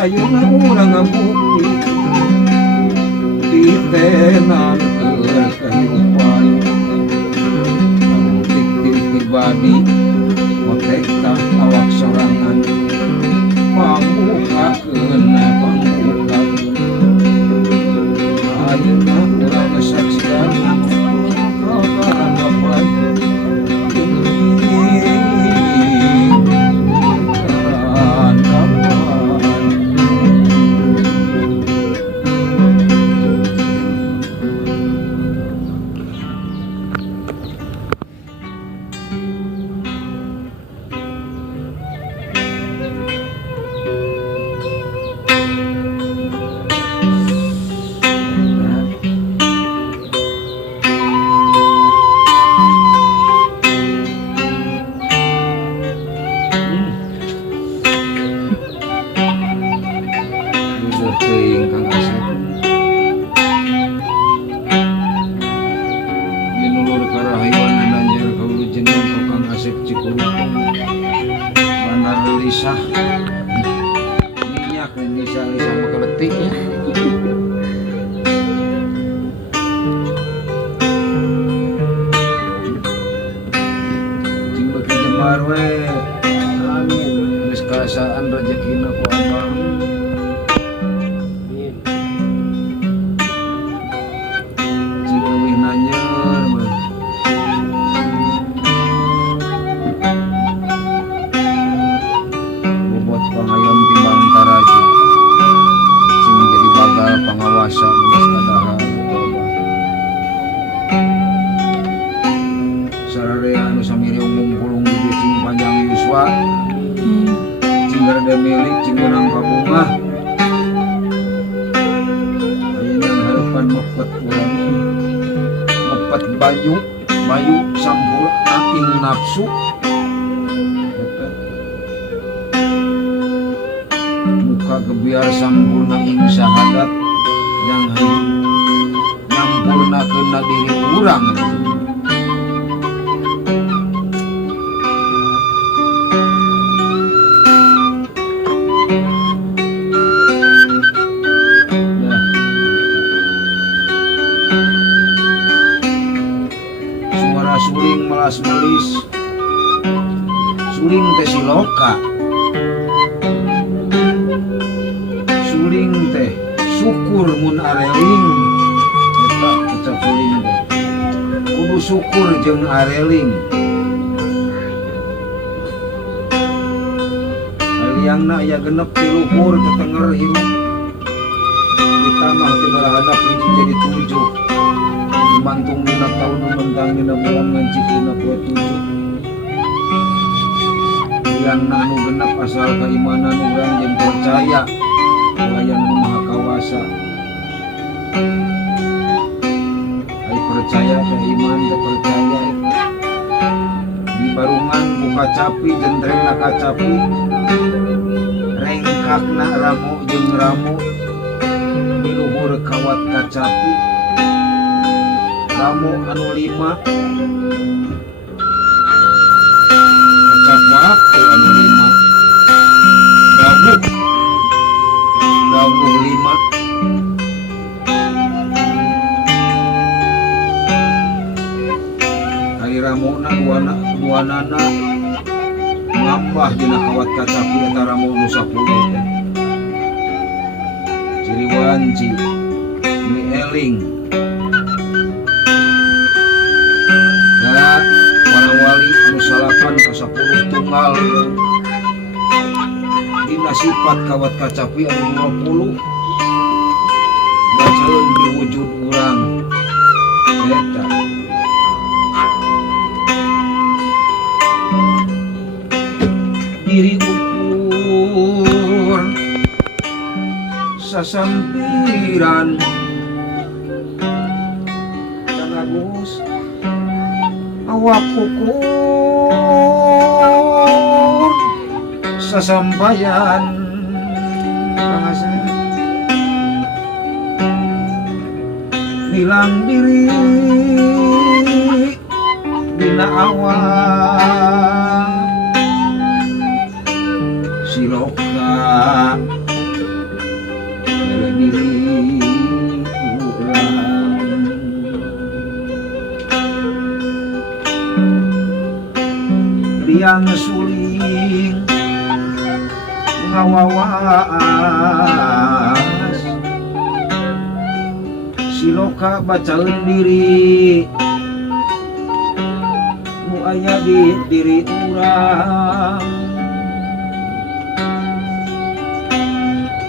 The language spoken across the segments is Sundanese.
ayeuna urang ngabukti ditenan kehidupan ngabukti diri pribadi motek tah awak sorangan pambukakeun ayeuna urang saksian rokaran bapak minyak dan bisa mengeletik ya. Cing beki jemar we amin geus kaasaan rezekina ku abang cing leuwih nanyeun mah pangayom timbang taraju sing jadi bagal pangawasa geus kadahar sararea anu samiri ngumpulung di cing panjang yuswa cing rada milik cing menang kabungah ayeuna harapan mepet urang mepet baju sampurna ing nafsu kebiar sampurna ing syahadat yang nyampurna kena diri urang suara suling melas melis suling teh siloka suling teh syukur mun areling eta ucap suling teh kudu syukur jeung areling aliangna aya genep ti luhur tetenger hirup ditambah ti balahanap hiji jadi 7 dimantung dina taun mentang dina bulan ngancik dina poe 7 aliangna anu genep asal keimanan urang jeung percaya yang Maha Kawasa ai percaya ke iman ke percaya di barungan buka capi jendrengna kacapi rengkakna ramu jeung ramu di luhur kawat kacapi ramu anu 5 kacap waktu anu 5 dawuh 5 hari ramona duanana ngambah dina kawat kacapi eta ramu nu 10 teh ciri wanci mi eling ka para wali anu salapan ka 10 tunggal dina sifat kawat kacapi anu 20 bacaeun diwujud urang eta diri ukur sasampiran Kang Agus awak ukur sasampayan Kang hilang diri dina awal siloka waas siloka bacaeun diri nu aya di diri urang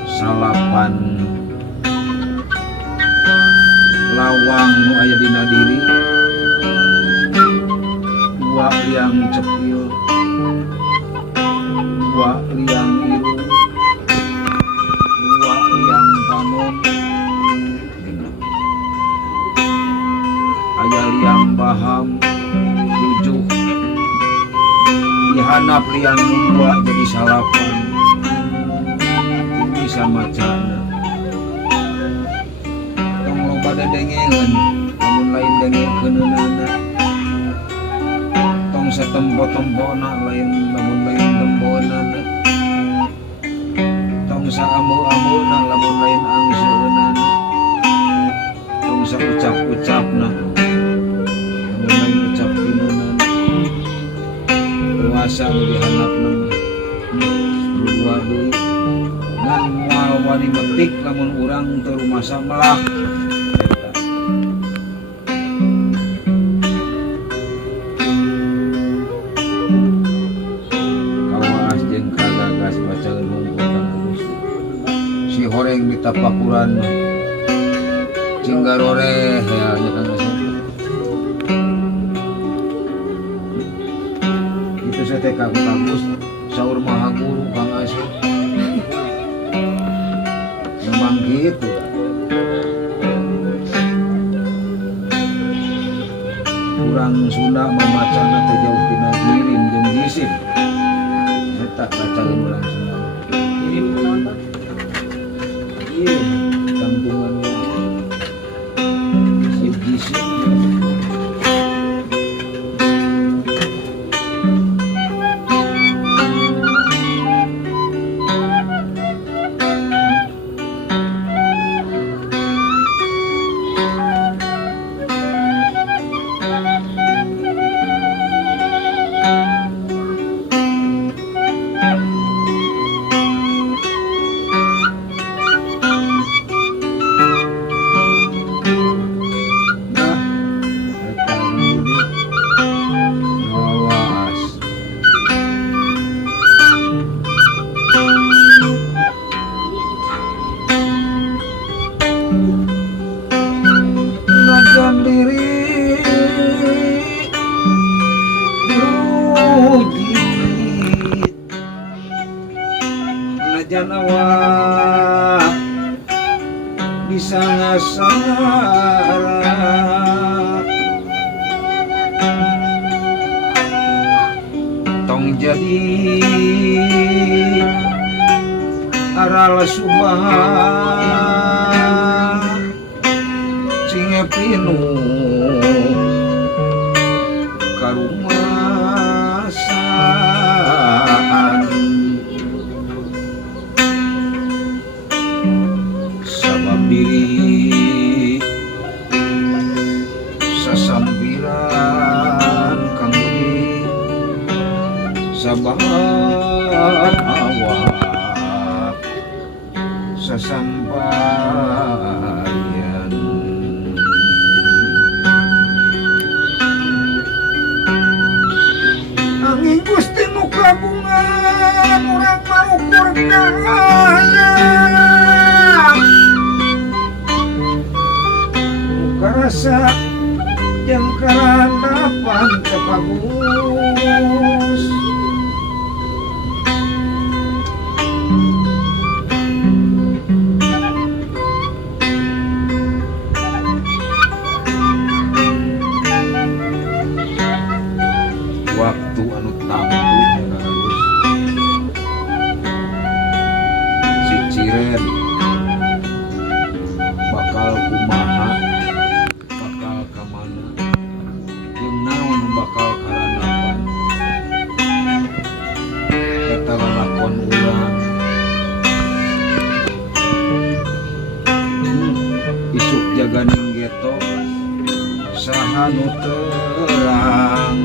salapan lawang nu aya dina diri dua liang cepil dua liang irung dua liang panon aya liang baham tujuh dihanap liang dua jadi salapan ini sama cana tong loba dedengeun namun lain dengekeunana tong satempo-tempona lain namun lain tembonana tong saamu-amuna lamun lain angseunana tong saucap-ucapna lamun lain ucap kinunana puasa nu dihanapna dua deui ngan moal wani metik lamun urang teu rumasa melah kawas jeung kagagas bacaeun hungkutan Gusti si horeng di tapakuran cinggaroreh ya nya Kang Asep itu saya teh kagus saur maha guru Kang Asep memang gitu kurang Sunda memacana teh jauh tina girim jeung jisim eta bacakeun urang Sunda girim kunaon ieu tantungan jisim awak bisa ngasara tong jadi aral subah cinge pinuh karumasan diri sasampiran kang budi sabab awak sasampaian angin Gusti nu kagungan urang marukur kahaya karasa yang karandapan kepagus waktu anu tamtu si Ciren bakal kumaha bakal kamana jeung naon bakal karanapan eta lalakon urang isuk jaganing geto saha nu terang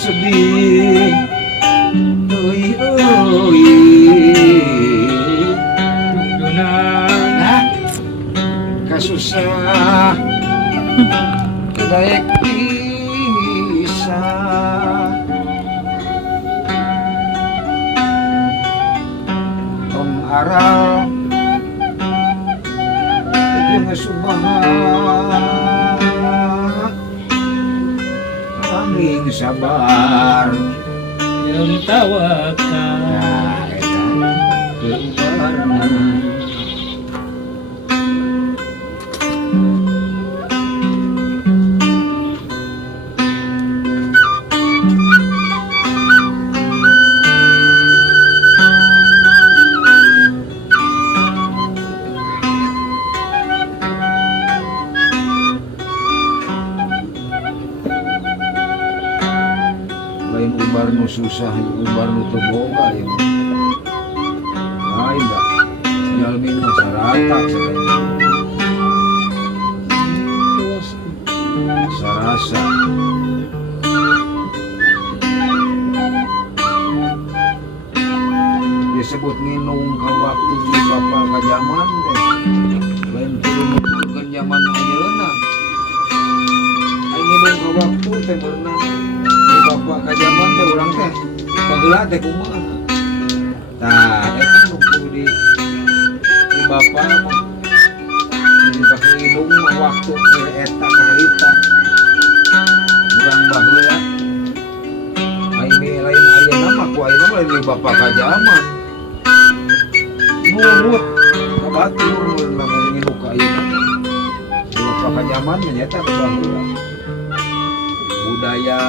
sedih euy euy nah kasusah kedaek pisah tong aral jeung subaha aming sabar yang tawakal. nah eta keubarna lain ubar nu susah ubar nu teu boga ya lain da jalmi mah sarata sarasa disebut nginung ka waktu di bapa ka zaman teh lain kudu nuturkeun zaman ayeuna aing nginung ka waktu teh berenang bapak kajaman teh urang teh baheula teh kumaha tah eta nu kudu di bapak mah di pakai hidung mah waktu ke eta karita urang baheula lain ayeuna mah ku ayeuna mah lain bapak kajaman nurut ka batur mun lamun nginuk ka ayeuna bapak kajaman nya eta baheula budaya